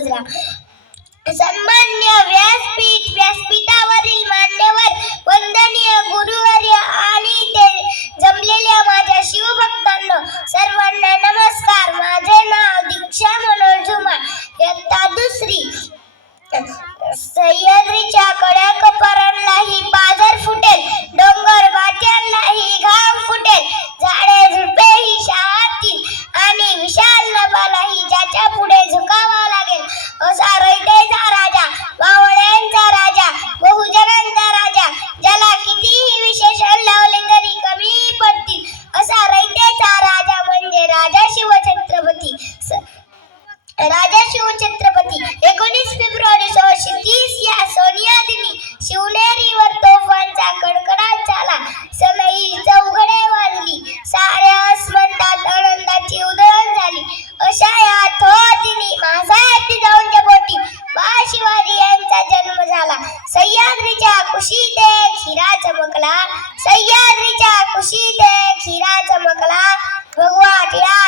怎呀？आवाजाचा झाला. चौघडे वाजली. साऱ्या आनंदाची उधळण झाली. अशा या जाऊनच्या बोटी. यांचा जन्म झाला. सह्याद्रीच्या खुशीत एक हिरा चमकला. सह्याद्रीच्या एक हिरा चमकला.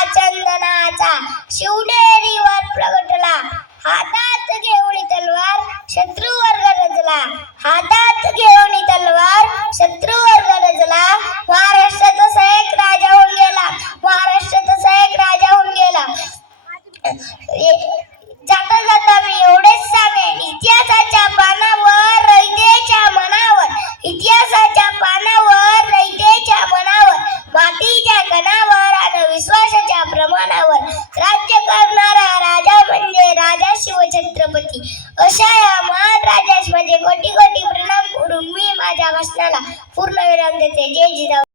चंदनाचा शिवनेरीवर प्रगटला. हातात घेऊन तलवार शत्रूवर गरजला. हातात विश्वासाच्या राज्य करणारा राजा म्हणजे राजा शिवछत्रपती. अशा या महान राजास माझे कोटी कोटी प्रणाम करून मी माझ्या भाषणाला पूर्ण विराम देते. जय जिजाऊ.